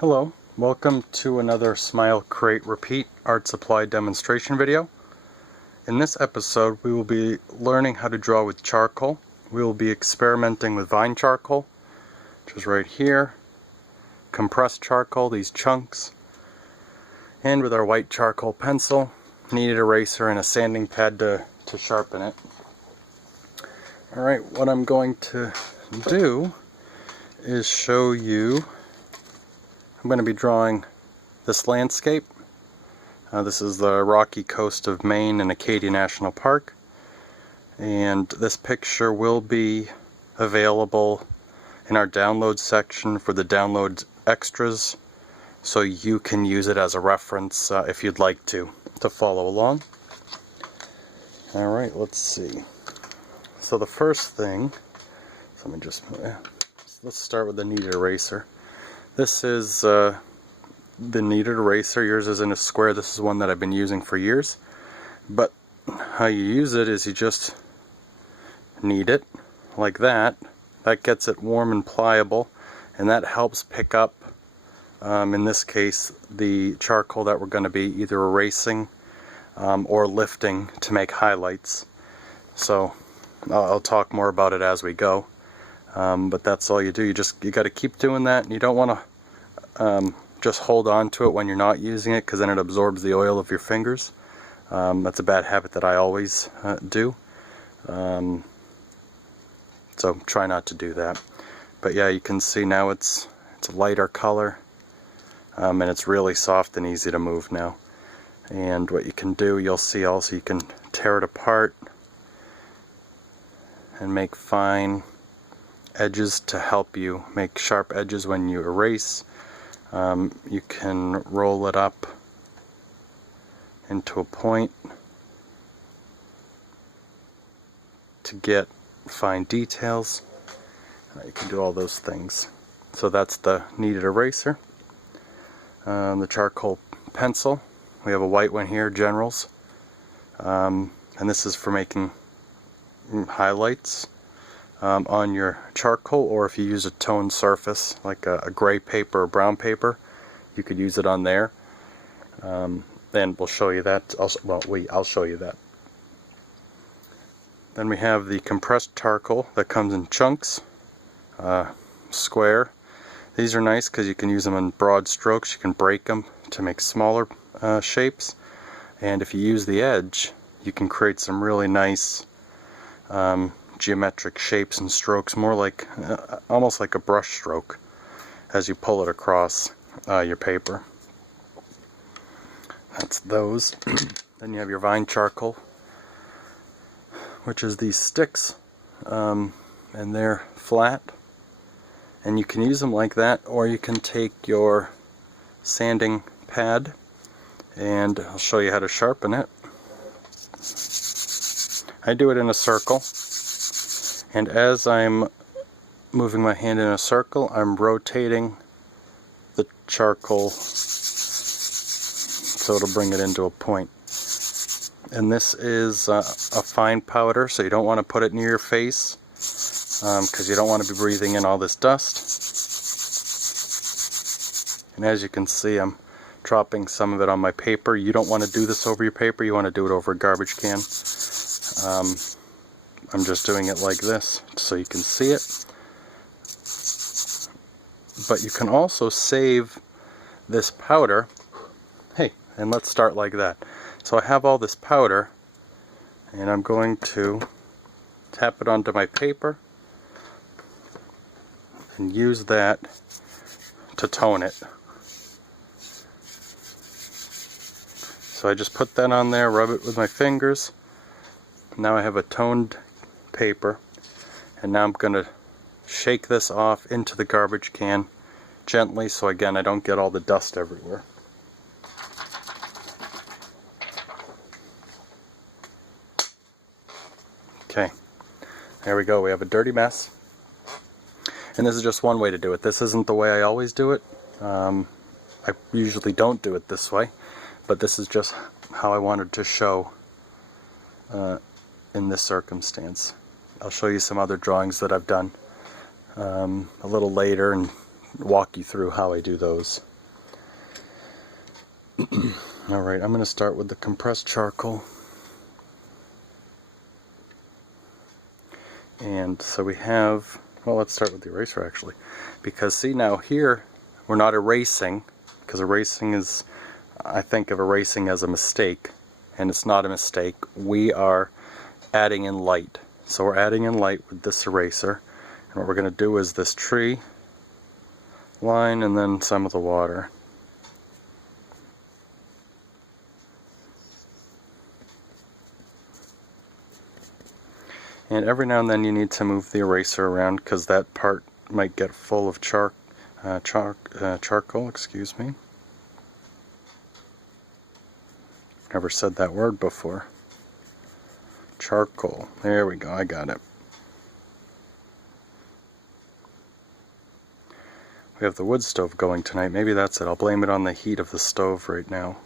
Hello, welcome to another Smile, Create, Repeat art supply demonstration video. In this episode we will be learning how to draw with charcoal. We will be experimenting with vine charcoal, which is right here, compressed charcoal, these chunks, and with our white charcoal pencil, kneaded eraser, and a sanding pad to sharpen it. Alright, what I'm going to do is show you. I'm going to be drawing this landscape. This is the rocky coast of Maine in Acadia National Park, and this picture will be available in our download section for the download extras, so you can use it as a reference if you'd like to follow along. Alright, let's see. So the first thing, let's start with the kneaded eraser. This is the kneaded eraser. Yours is in a square. This is one that I've been using for years. But how you use it is you just knead it like that. That gets it warm and pliable, and that helps pick up, in this case, the charcoal that we're going to be either erasing or lifting to make highlights. So I'll talk more about it as we go. But that's all you do. You got to keep doing that, and you don't want to just hold on to it when you're not using it, because then it absorbs the oil of your fingers. That's a bad habit that I always do. So try not to do that. But yeah, you can see now it's a lighter color, and it's really soft and easy to move now. And what you can do, you'll see also, you can tear it apart and make fine edges to help you make sharp edges when you erase. You can roll it up into a point to get fine details. You can do all those things. So that's the kneaded eraser. The charcoal pencil. We have a white one here, Generals. And this is for making highlights on your charcoal, or if you use a toned surface like a gray paper or brown paper, you could use it on there. And we'll show you that. I'll show you that. Then we have the compressed charcoal that comes in chunks, square. These are nice because you can use them in broad strokes. You can break them to make smaller shapes, and if you use the edge, you can create some really nice geometric shapes and strokes, more like almost like a brush stroke as you pull it across your paper. That's those. Then you have your vine charcoal, which is these sticks, and they're flat, and you can use them like that, or you can take your sanding pad, and I'll show you how to sharpen it. I do it in a circle, and as I'm moving my hand in a circle, I'm rotating the charcoal so it'll bring it into a point. And this is a fine powder, so you don't want to put it near your face, because you don't want to be breathing in all this dust. And as you can see, I'm dropping some of it on my paper. You don't want to do this over your paper, you want to do it over a garbage can. I'm just doing it like this so you can see it. But you can also save this powder. Hey, and let's start like that. So I have all this powder, and I'm going to tap it onto my paper and use that to tone it. So I just put that on there, rub it with my fingers. Now I have a toned paper, and now I'm going to shake this off into the garbage can gently, so again I don't get all the dust everywhere. Okay, there we go, we have a dirty mess. And this is just one way to do it. This isn't the way I always do it. I usually don't do it this way, but this is just how I wanted to show in this circumstance. I'll show you some other drawings that I've done a little later and walk you through how I do those. Alright, I'm going to start with the compressed charcoal. And so we have, well, let's start with the eraser actually. Because see, now here we're not erasing, because erasing is, I think of erasing as a mistake, and it's not a mistake. We are adding in light. So we're adding in light with this eraser. And what we're going to do is this tree line and then some of the water. And every now and then you need to move the eraser around because that part might get full of charcoal, excuse me. Never said that word before. Charcoal. There we go, I got it. We have the wood stove going tonight. Maybe that's it. I'll blame it on the heat of the stove right now.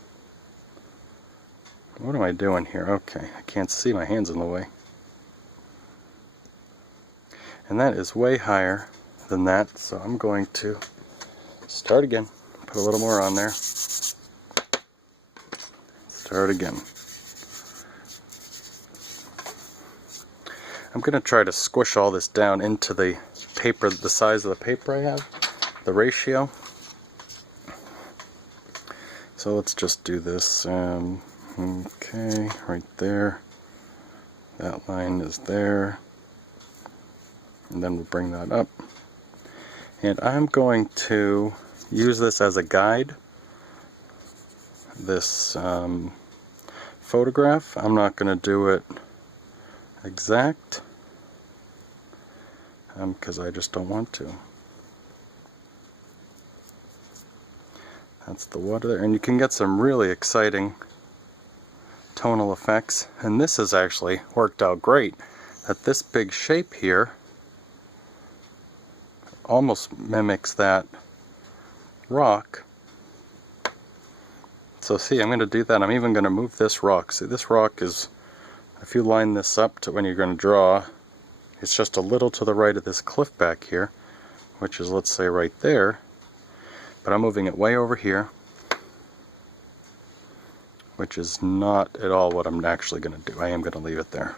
What am I doing here? Okay, I can't see, my hand's in the way. And that is way higher than that, so I'm going to start again. Put a little more on there. Start again. I'm going to try to squish all this down into the paper, the size of the paper I have, the ratio. So let's just do this. Okay, right there. That line is there. And then we'll bring that up. And I'm going to use this as a guide. This photograph. I'm not going to do it exact because I just don't want to. That's the water there, and you can get some really exciting tonal effects, and this has actually worked out great. That this big shape here almost mimics that rock. So see, I'm going to do that. I'm even going to move this rock. See, this rock is, if you line this up to when you're going to draw, it's just a little to the right of this cliff back here, which is, let's say, right there. But I'm moving it way over here, which is not at all what I'm actually going to do. I am going to leave it there,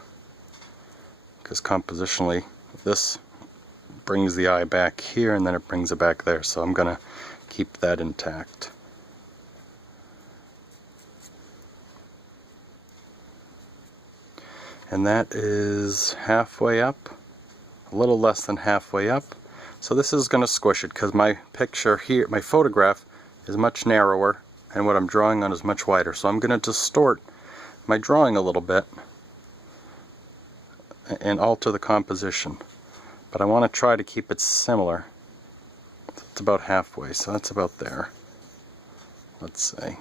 because compositionally this brings the eye back here and then it brings it back there, so I'm going to keep that intact. And that is halfway up, a little less than halfway up. So this is going to squish it because my picture here, my photograph, is much narrower and what I'm drawing on is much wider. So I'm going to distort my drawing a little bit and alter the composition. But I want to try to keep it similar. It's about halfway, so that's about there. Let's say.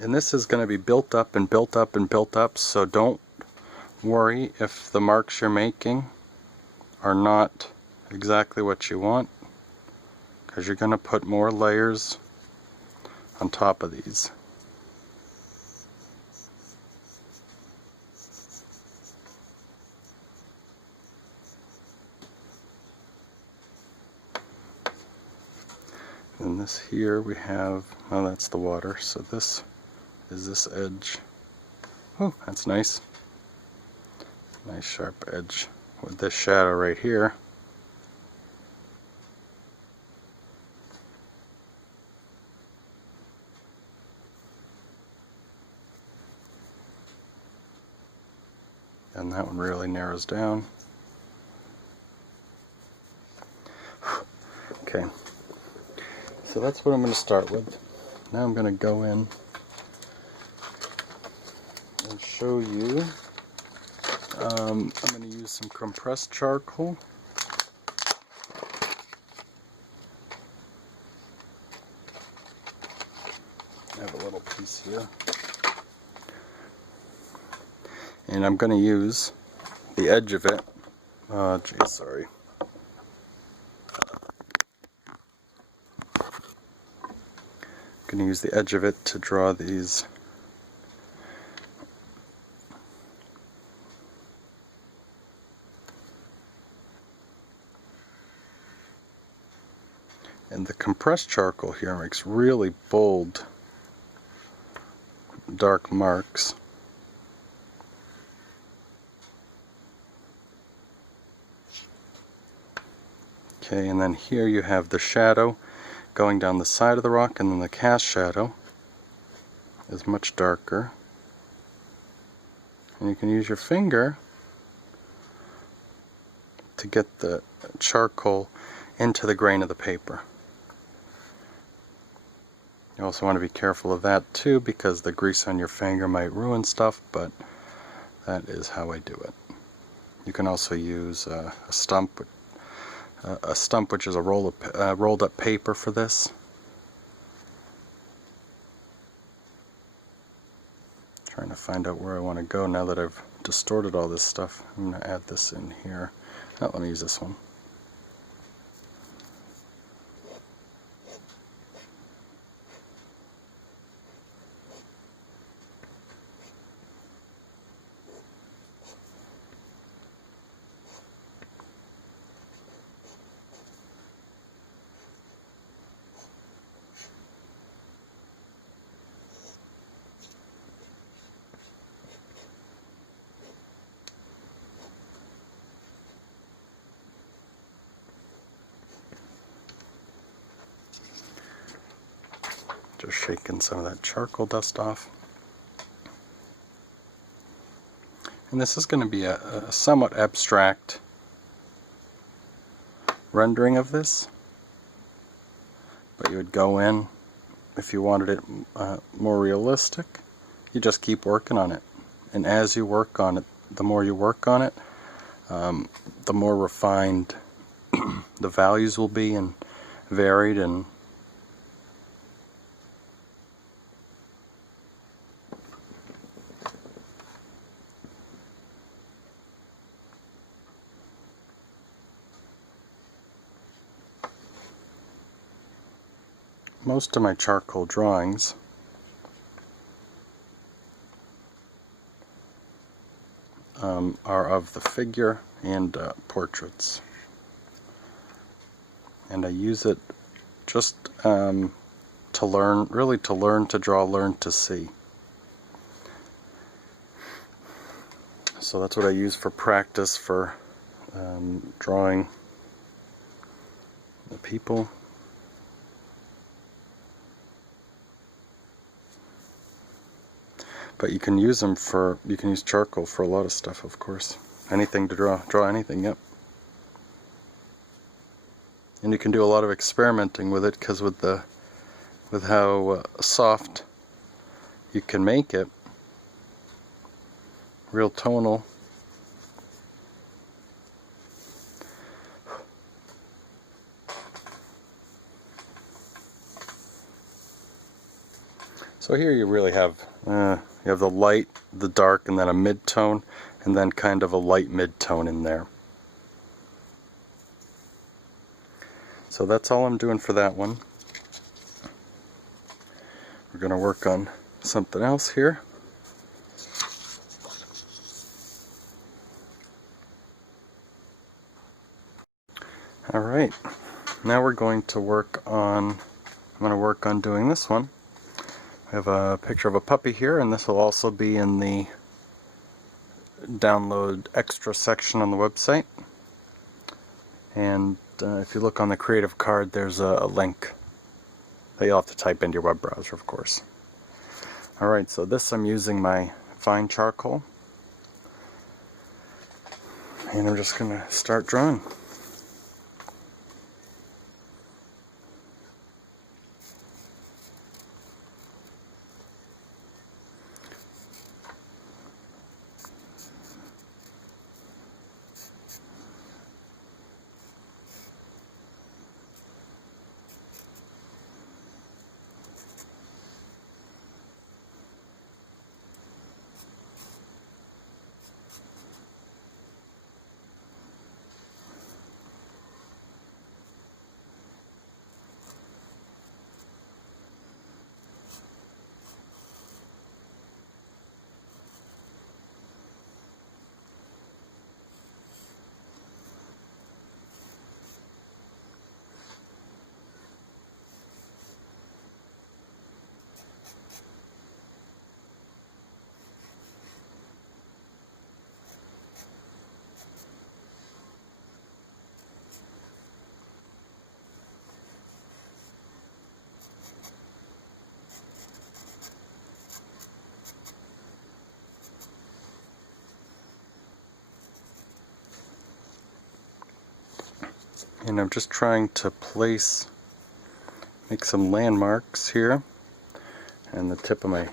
And this is going to be built up and built up and built up, so don't worry if the marks you're making are not exactly what you want, because you're going to put more layers on top of these. And this here we have, oh, that's the water, so this is this edge. Oh, that's nice. Nice sharp edge with this shadow right here. And that one really narrows down. Okay, so that's what I'm going to start with. Now I'm going to go in and show you. I'm going to use some compressed charcoal. I have a little piece here. And I'm going to use the edge of it. Oh, geez, sorry. I'm going to use the edge of it to draw these And the compressed charcoal here makes really bold, dark marks. Okay, and then here you have the shadow going down the side of the rock, and then the cast shadow is much darker. And you can use your finger to get the charcoal into the grain of the paper. You also want to be careful of that too, because the grease on your finger might ruin stuff, but that is how I do it. You can also use a stump which is a rolled up paper for this. Trying to find out where I want to go now that I've distorted all this stuff. I'm going to add this in here. Oh, let me use this one. Just shaking some of that charcoal dust off. And this is going to be a somewhat abstract rendering of this, but you would go in, if you wanted it more realistic, you just keep working on it. And as you work on it, the more you work on it, the more refined the values will be and varied. And most of my charcoal drawings are of the figure and portraits, and I use it just to learn, really to learn to draw, learn to see. So that's what I use for practice for drawing the people. But you can use them for, you can use charcoal for a lot of stuff, of course. Anything to draw anything, yep. And you can do a lot of experimenting with it, because with how soft you can make it, real tonal. So here you really have you have the light, the dark, and then a mid-tone, and then kind of a light mid-tone in there. So that's all I'm doing for that one. We're going to work on something else here. Alright, now we're going to work on, I'm going to work on doing this one. I have a picture of a puppy here, and this will also be in the download extra section on the website. And if you look on the creative card, there's a link that you'll have to type into your web browser, of course. Alright, so this I'm using my fine charcoal, and I'm just going to start drawing. And I'm just trying to make some landmarks here. And the tip of my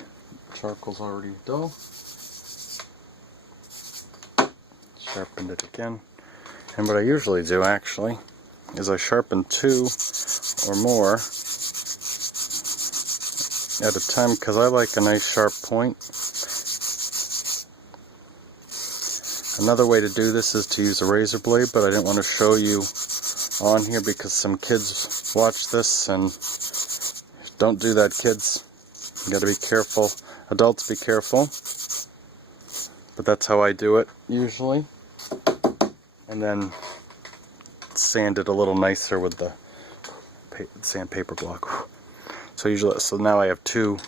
charcoal's already dull. Sharpened it again. And what I usually do actually is I sharpen 2 or more at a time because I like a nice sharp point. Another way to do this is to use a razor blade, but I didn't want to show you on here because some kids watch this, and don't do that, kids. You gotta be careful. Adults, be careful. But that's how I do it usually. And then sand it a little nicer with the sandpaper block. So now I have 2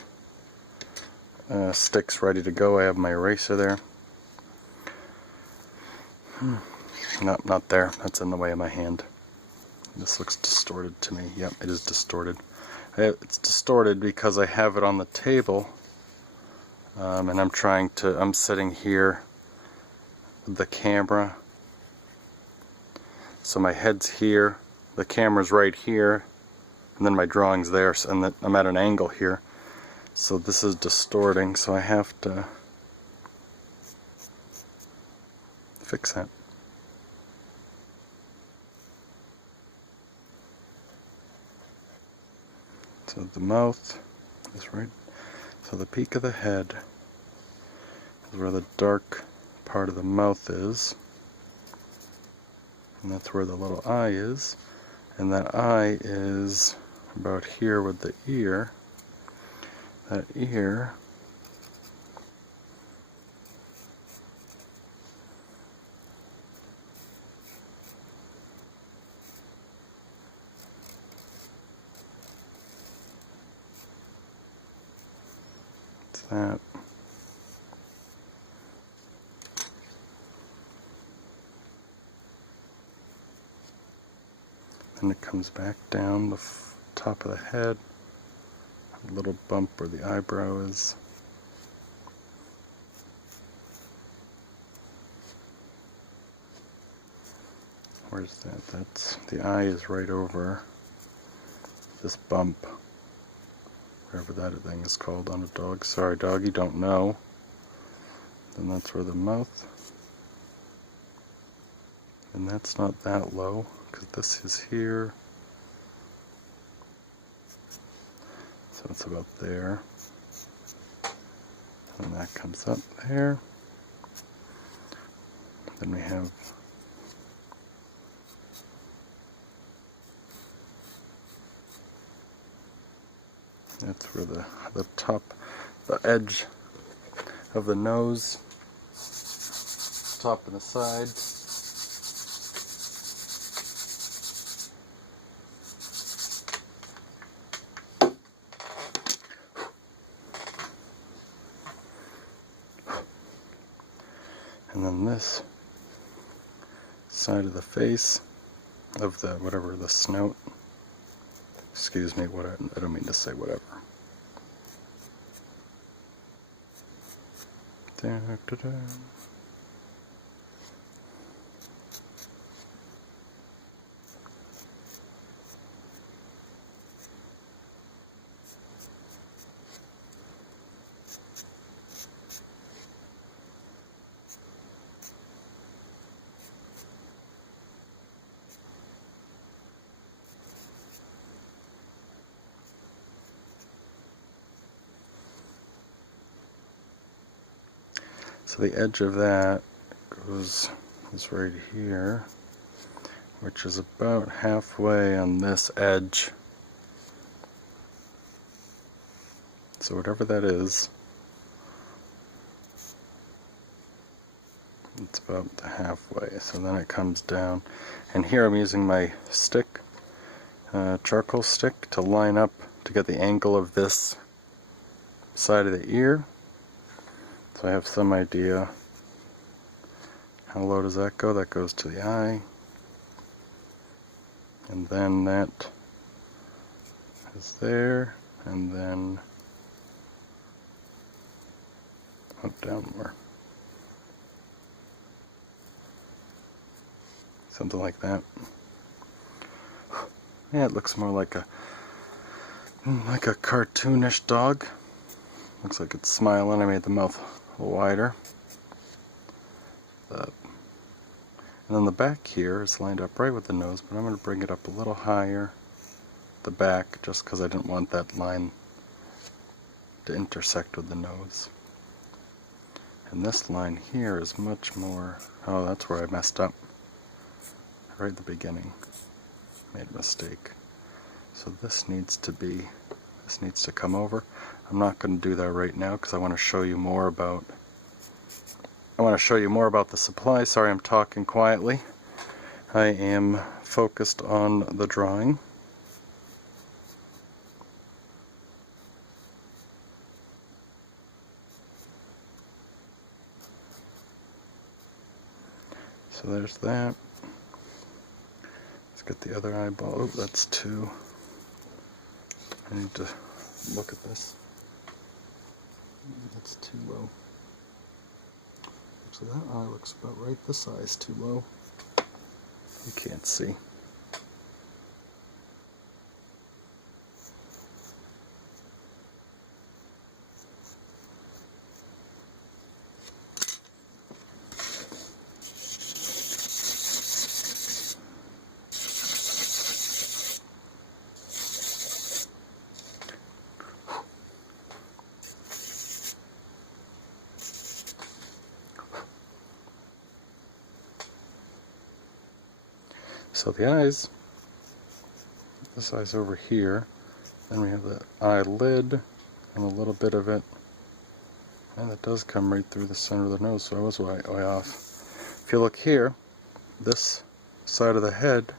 sticks ready to go. I have my eraser there. Not there. That's in the way of my hand. This looks distorted to me. Yep, it is distorted. It's distorted because I have it on the table, and I'm sitting here with the camera. So my head's here, the camera's right here, and then my drawing's there, and I'm at an angle here. So this is distorting, so I have to fix that. So the mouth is right, so the peak of the head is where the dark part of the mouth is, and that's where the little eye is, and that eye is about here with the ear. That ear that. Then it comes back down the top of the head, a little bump where the eyebrow is. Where's that? That's the eye is right over this bump. Whatever that thing is called on a dog. Sorry, doggy, don't know. Then that's where the mouth. And that's not that low, because this is here. So it's about there. And that comes up there. Then we have that's where the top, the edge of the nose, top and the side. And then this side of the face of the whatever, the snout. Excuse me, I don't mean to say whatever. Da, da, da. So the edge of that is right here, which is about halfway on this edge. So whatever that is, it's about halfway. So then it comes down, and here I'm using my stick, charcoal stick, to line up to get the angle of this side of the ear. So I have some idea. How low does that go? That goes to the eye. And then that is there, and then up down more. Something like that. Yeah, it looks more like a cartoonish dog. Looks like it's smiling. I made the mouth a little wider. And then the back here is lined up right with the nose, but I'm going to bring it up a little higher, the back, just because I didn't want that line to intersect with the nose. And this line here is much more, oh, that's where I messed up. Right at the beginning. Made a mistake. So this needs to come over. I'm not going to do that right now because I want to show you more about the supply. Sorry, I'm talking quietly. I am focused on the drawing. So there's that. Let's get the other eyeball. Oh, that's two. I need to look at this. That's too low. So that eye looks about right this size, too low. You can't see. So the eyes, this eye's over here, then we have the eyelid and a little bit of it, and it does come right through the center of the nose, so I was way off. If you look here, this side of the head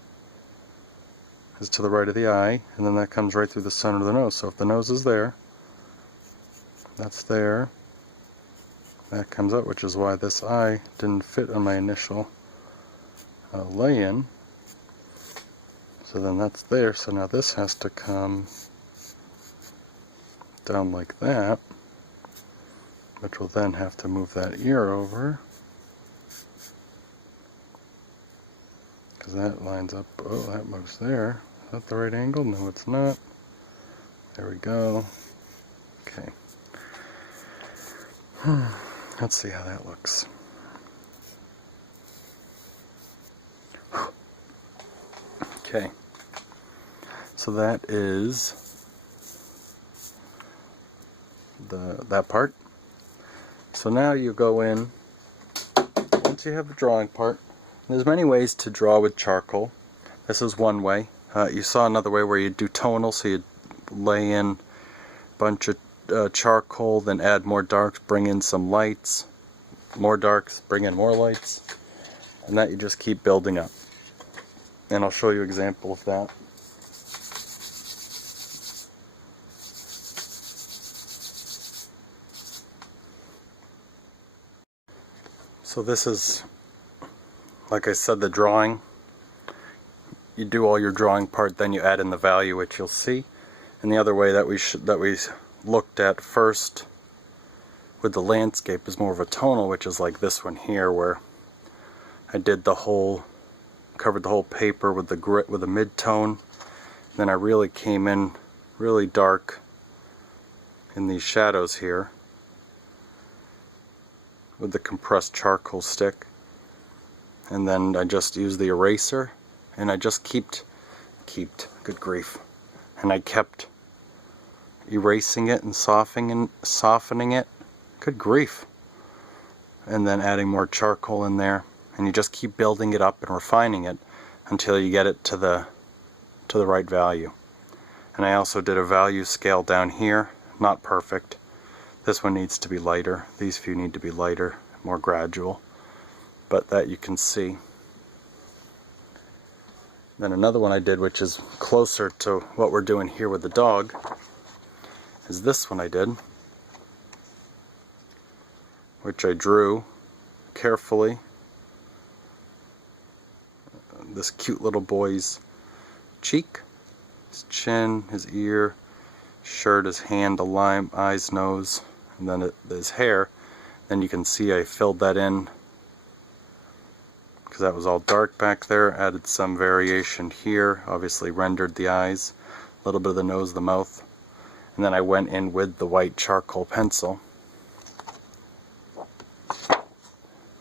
is to the right of the eye, and then that comes right through the center of the nose. So if the nose is there, that's there, that comes out, which is why this eye didn't fit on my initial lay-in. So then that's there, so now this has to come down like that, which will then have to move that ear over, because that lines up, oh, that moves there. Is that the right angle? No, it's not. There we go. Okay. Let's see how that looks. Okay. So that is that part. So now you go in, once you have the drawing part, there's many ways to draw with charcoal. This is one way. You saw another way where you do tonal, so you lay in a bunch of charcoal, then add more darks, bring in some lights, more darks, bring in more lights, and that you just keep building up. And I'll show you an example of that. So this is, like I said, the drawing. You do all your drawing part, then you add in the value, which you'll see. And the other way that we looked at first with the landscape is more of a tonal, which is like this one here, where I did covered the whole paper with the mid-tone. Then I really came in really dark in these shadows here with the compressed charcoal stick, and then I just used the eraser, and I just good grief, and I kept erasing it and softening it, good grief, and then adding more charcoal in there, and you just keep building it up and refining it until you get it to the right value. And I also did a value scale down here, not perfect. This one needs to be lighter. These few need to be lighter, more gradual. But that you can see. Then another one I did, which is closer to what we're doing here with the dog, is this one I did, which I drew carefully. This cute little boy's cheek, his chin, his ear, shirt, his hand, the lime, eyes, nose, and then his hair. Then you can see I filled that in because that was all dark back there. Added some variation here, obviously rendered the eyes, a little bit of the nose, the mouth, and then I went in with the white charcoal pencil.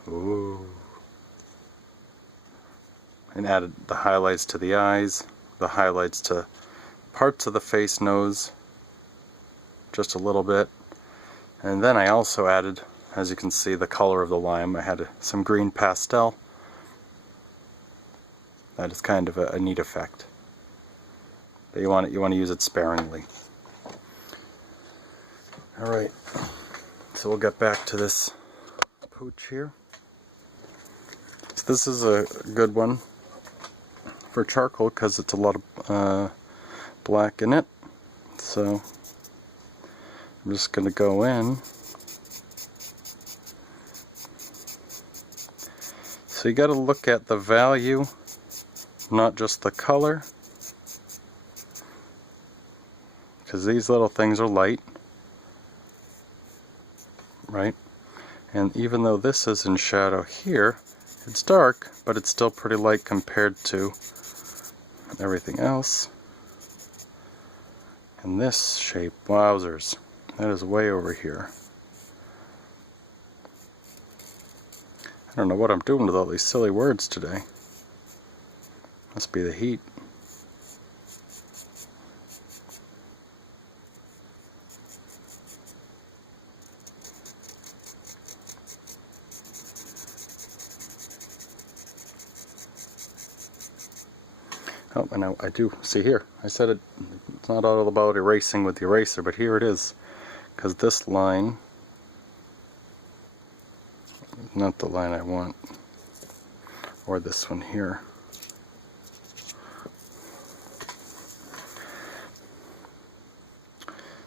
Ooh. And added the highlights to the eyes, the highlights to parts of the face, nose, just a little bit. And then I also added, as you can see, the color of the lime. I had some green pastel. That is kind of a neat effect. But you want to use it sparingly. Alright, so we'll get back to this pooch here. So this is a good one for charcoal because it's a lot of black in it. So I'm just going to go in. So you got to look at the value, not just the color, because these little things are light, right? And even though this is in shadow here, it's dark, but it's still pretty light compared to everything else. And this shape, wowzers, that is way over here. I don't know what I'm doing with all these silly words today. Must be the heat. Oh, and I do see here. I said it's not all about erasing with the eraser, but here it is. Because this line, not the line I want, or this one here.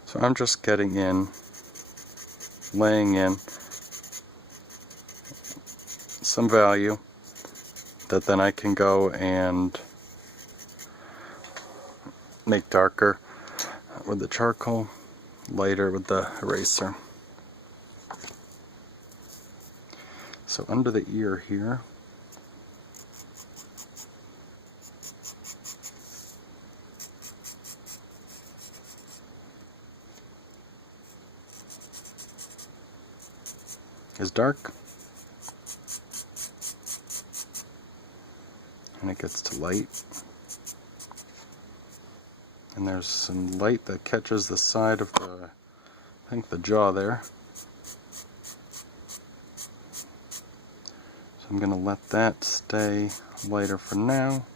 So I'm just getting in, laying in some value that then I can go and make darker with the charcoal, lighter with the eraser. So under the ear here, is dark, and it gets to light, and there's some light that catches the side of the, I think, the jaw there. So I'm going to let that stay lighter for now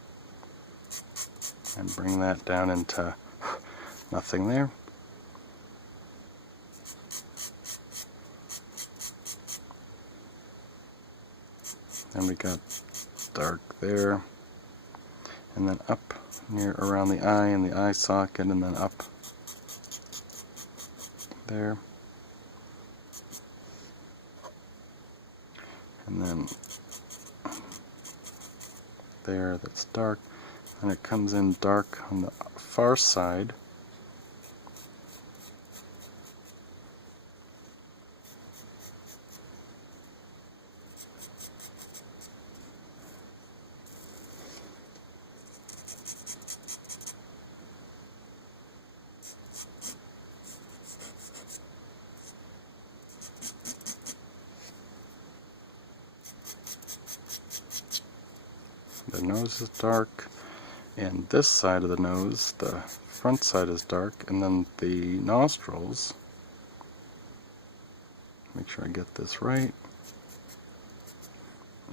and bring that down into nothing there. And we got dark there, and then up near around the eye and the eye socket, and then up there, and then there, that's dark, and it comes in dark on the far side. The nose is dark, and this side of the nose, the front side, is dark, and then the nostrils, make sure I get this right,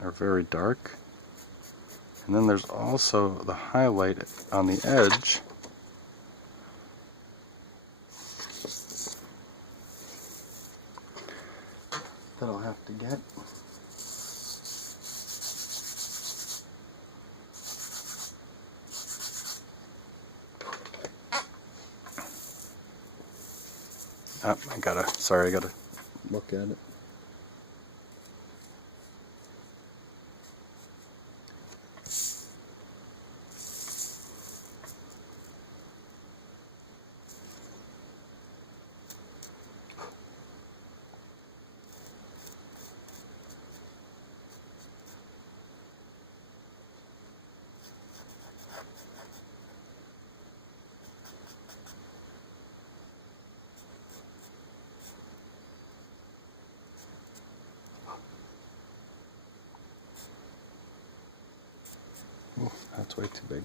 are very dark. And then there's also the highlight on the edge that I'll have to get. Oh, I gotta look at it. That's way too big.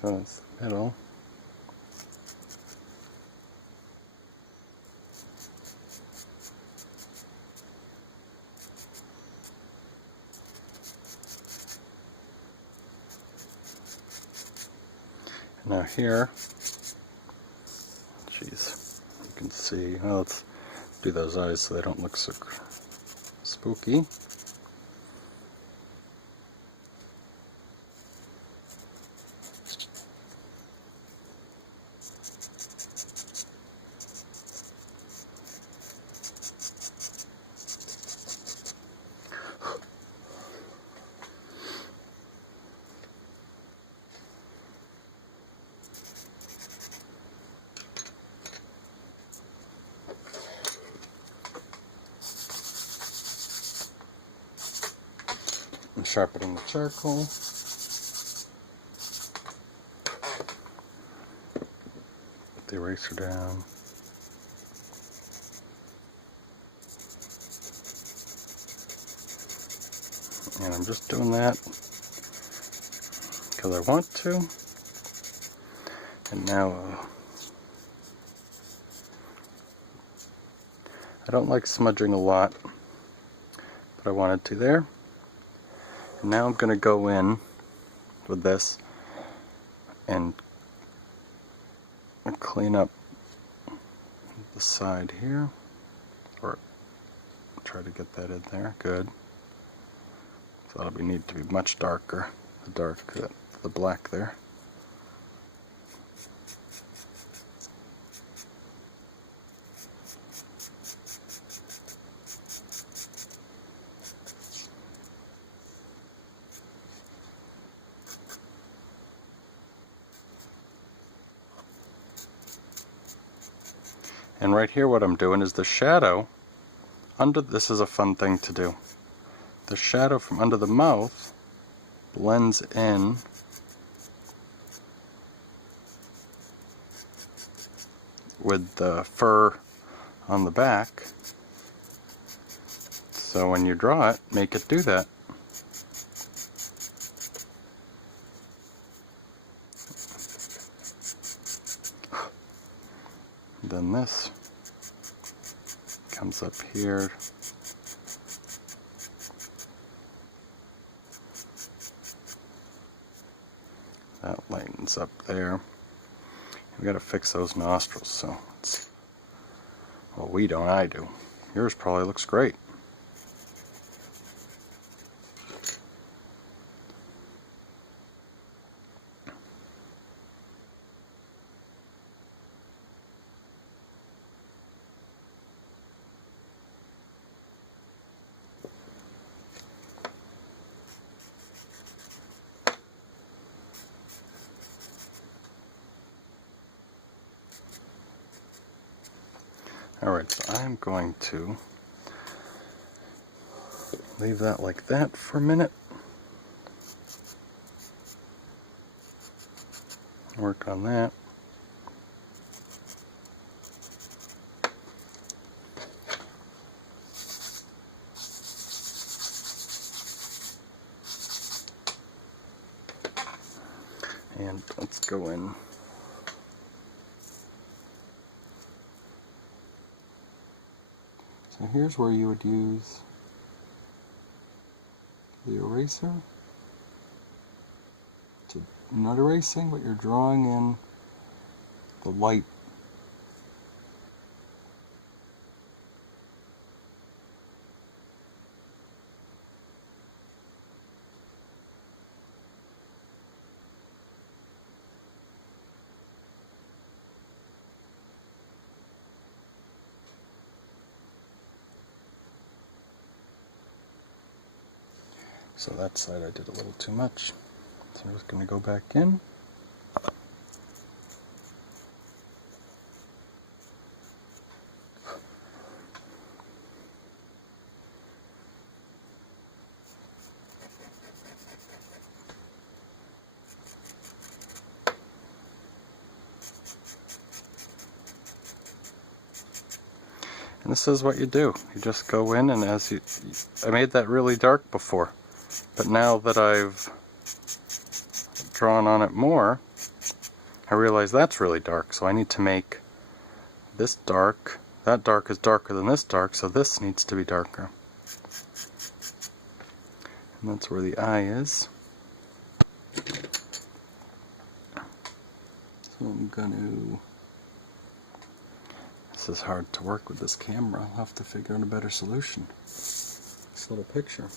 So that's the middle. Now here, jeez, you can see, well, let's do those eyes so they don't look so spooky. I'm sharpening the charcoal. Put the eraser down. And I'm just doing that because I want to. And now, I don't like smudging a lot, but I wanted to there. And now I'm going to go in with this and clean up the side here, or try to get that in there. Good. So that'll need to be much darker, the black there. And right here what I'm doing is the shadow under, this is a fun thing to do. The shadow from under the mouth blends in with the fur on the back. So when you draw it, make it do that. Then this comes up here. That lightens up there. We gotta fix those nostrils, so it's, well, we don't, I do. Yours probably looks great. Alright, so I'm going to leave that like that for a minute. Work on that. And let's go in. So here's where you would use the eraser to, not erasing, but you're drawing in the light. So that side I did a little too much. So I'm just going to go back in. And this is what you do. You just go in, and I made that really dark before, but now that I've drawn on it more, I realize that's really dark, so I need to make this dark. That dark is darker than this dark, so this needs to be darker. And that's where the eye is. So I'm gonna... This is hard to work with this camera. I'll have to figure out a better solution. This little picture.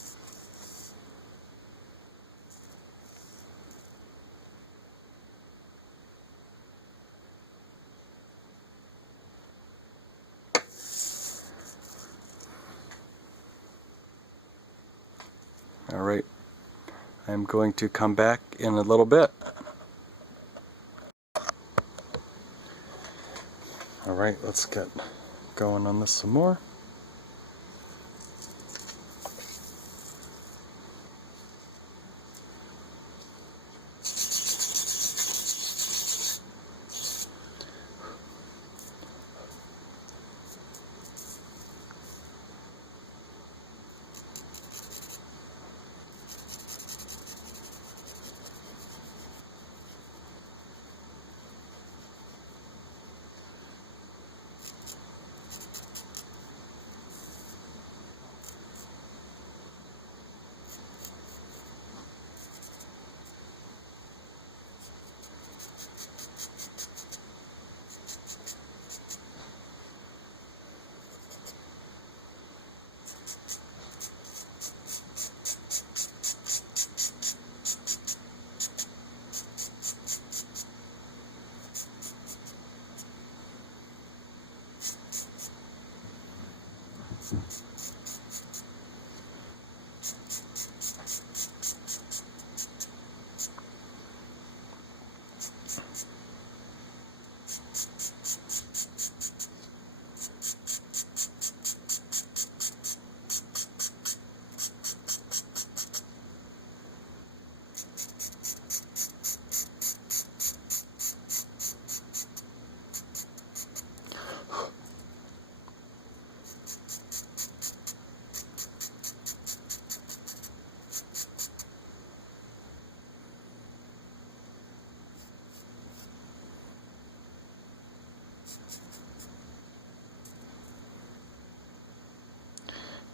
Alright, I'm going to come back in a little bit. Alright, let's get going on this some more.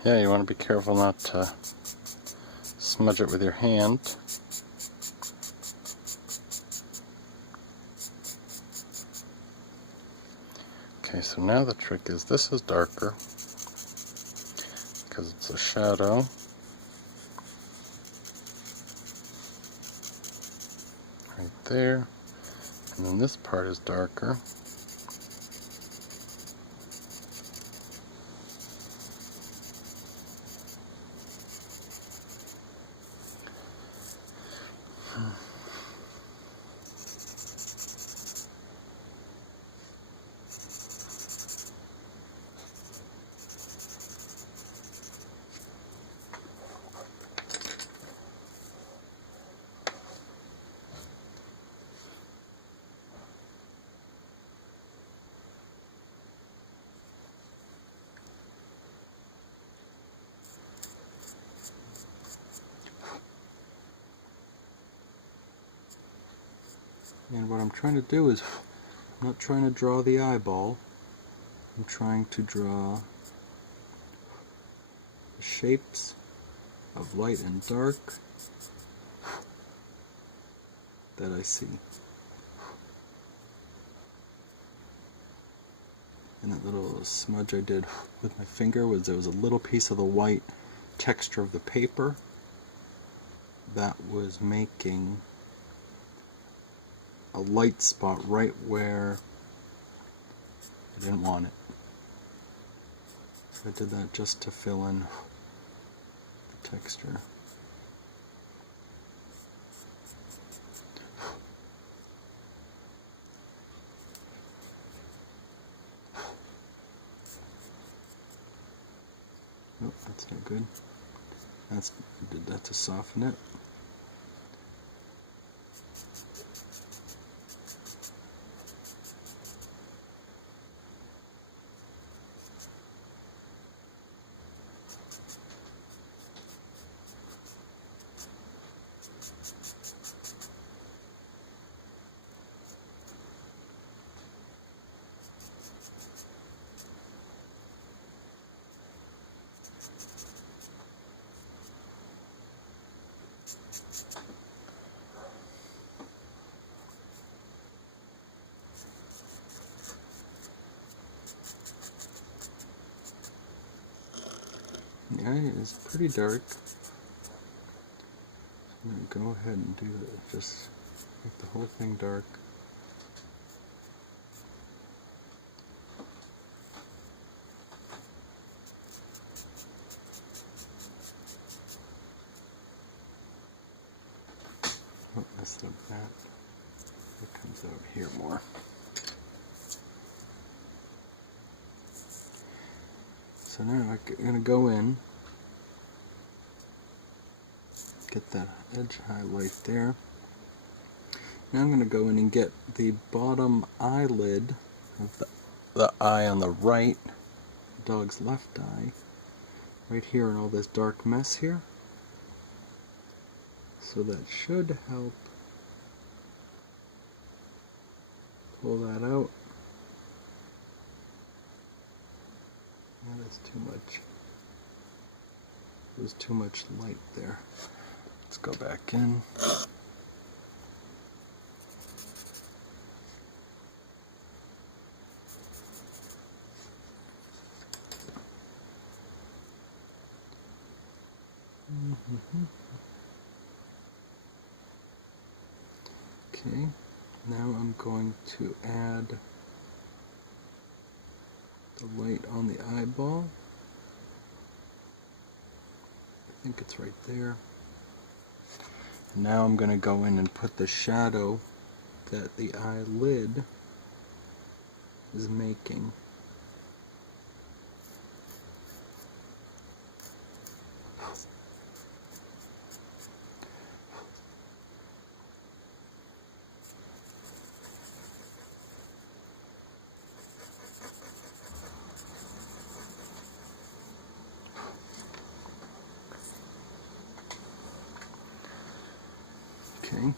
Yeah, you want to be careful not to smudge it with your hand. Okay, so now the trick is this is darker because it's a shadow. Right there. And then this part is darker. And what I'm trying to do is, I'm not trying to draw the eyeball, I'm trying to draw the shapes of light and dark that I see. And that little smudge I did with my finger was there was a little piece of the white texture of the paper that was making a light spot right where I didn't want it. So I did that just to fill in the texture. That's no good. Did that to soften it. The eye is pretty dark. I'm going to go ahead and do it. Just make the whole thing dark. Oh, that's not bad. It comes out here more. So now I'm going to go in, get that edge highlight there. Now I'm going to go in and get the bottom eyelid of the eye on the right, dog's left eye, right here in all this dark mess here. So that should help pull that out. That is too much. There's too much light there. Let's go back in. Okay, now I'm going to add the light on the eyeball. I think it's right there. And now I'm going to go in and put the shadow that the eyelid is making. Okay.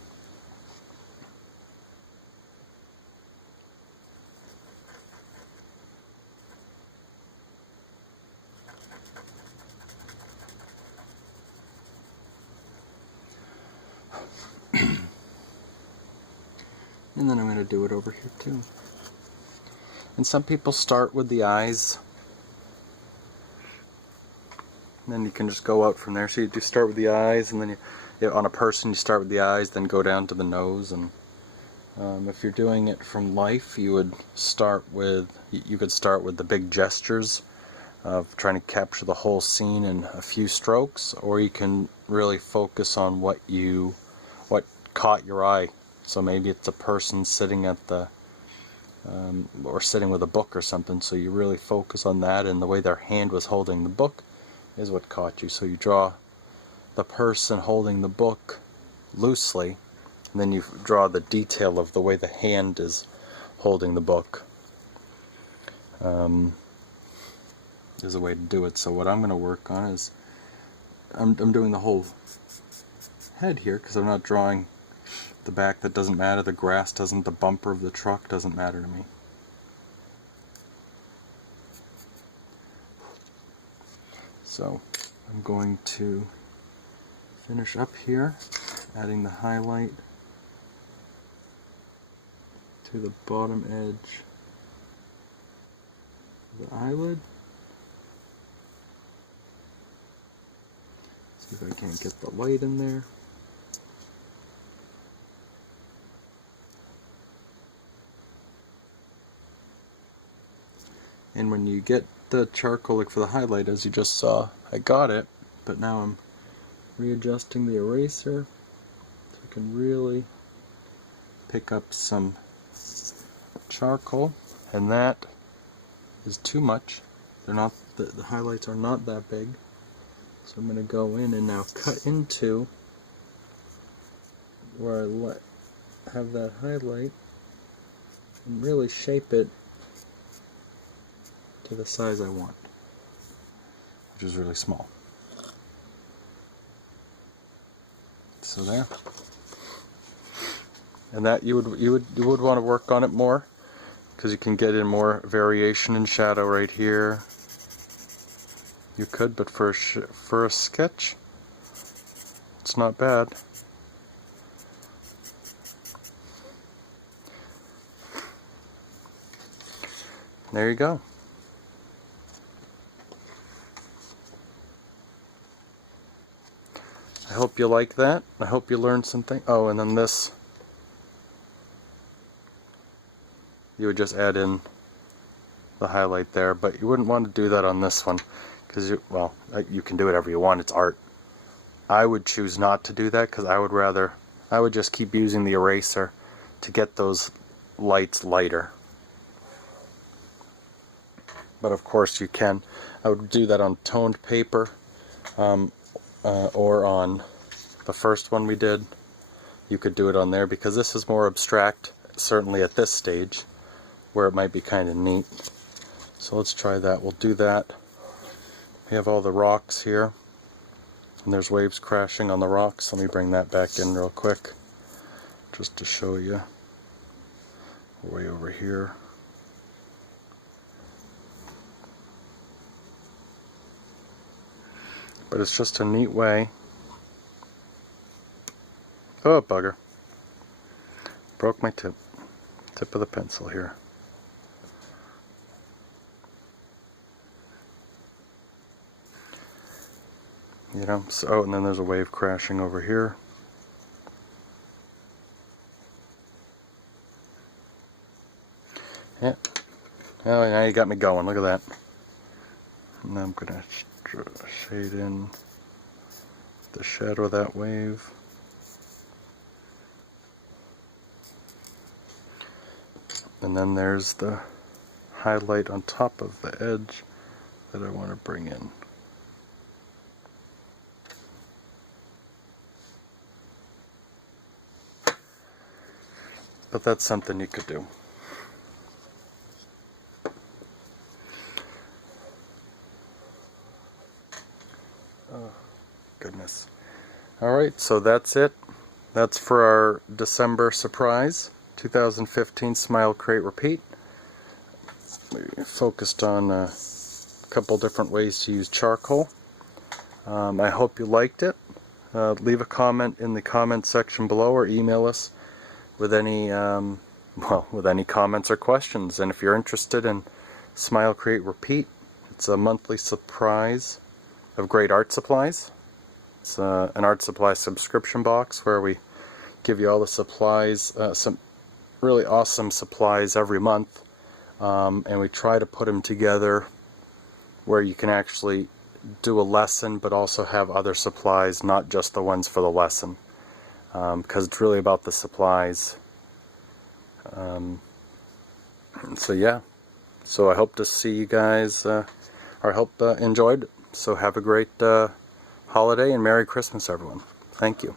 And then I'm going to do it over here too. And some people start with the eyes. And then you can just go out from there. So you do start with the eyes, and then on a person you start with the eyes, then go down to the nose. And if you're doing it from life, you could start with the big gestures of trying to capture the whole scene in a few strokes, or you can really focus on what caught your eye. So maybe it's a person sitting at the or sitting with a book or something, so you really focus on that, and the way their hand was holding the book is what caught you. So you draw the person holding the book loosely, and then you draw the detail of the way the hand is holding the book. Is a way to do it. So what I'm going to work on is I'm doing the whole head here, because I'm not drawing the back. That doesn't matter. The grass doesn't, the bumper of the truck doesn't matter to me. So I'm going to finish up here, adding the highlight to the bottom edge of the eyelid. See if I can't get the light in there. And when you get the charcoal, like for the highlight, as you just saw, I got it, but now I'm readjusting the eraser so I can really pick up some charcoal, and that is too much. They're not, the highlights are not that big. So I'm going to go in and now cut into where I have that highlight and really shape it to the size I want, which is really small. So there. And that you would want to work on it more, because you can get in more variation in shadow right here. You could, but for a sketch, it's not bad. There you go. I hope you like that. I hope you learned something. Oh, and then this, you would just add in the highlight there, but you wouldn't want to do that on this one, because well, you can do whatever you want, it's art. I would choose not to do that, because I would just keep using the eraser to get those lights lighter. But of course you can. I would do that on toned paper, or on the first one we did. You could do it on there, because this is more abstract, certainly at this stage, where it might be kind of neat. So let's try that. We'll do that. We have all the rocks here, and there's waves crashing on the rocks. Let me bring that back in real quick, just to show you. Way over here. But it's just a neat way. Oh, bugger. Broke my tip of the pencil here. You know, so, oh, and then there's a wave crashing over here. Yeah. Oh, now you got me going. Look at that. And I'm going to shade in the shadow of that wave. And then there's the highlight on top of the edge that I want to bring in. But that's something you could do. Oh, goodness. Alright, so that's it. That's for our December surprise, 2015 Smile, Create, Repeat. We focused on a couple different ways to use charcoal. I hope you liked it. Leave a comment in the comment section below, or email us with any with any comments or questions. And if you're interested in Smile, Create, Repeat, it's a monthly surprise of great art supplies. It's an art supply subscription box where we give you all the supplies, some really awesome supplies every month, and we try to put them together where you can actually do a lesson but also have other supplies, not just the ones for the lesson, because it's really about the supplies. So yeah, so I hope to see you guys, or I hope enjoyed. So have a great holiday and Merry Christmas, everyone. Thank you.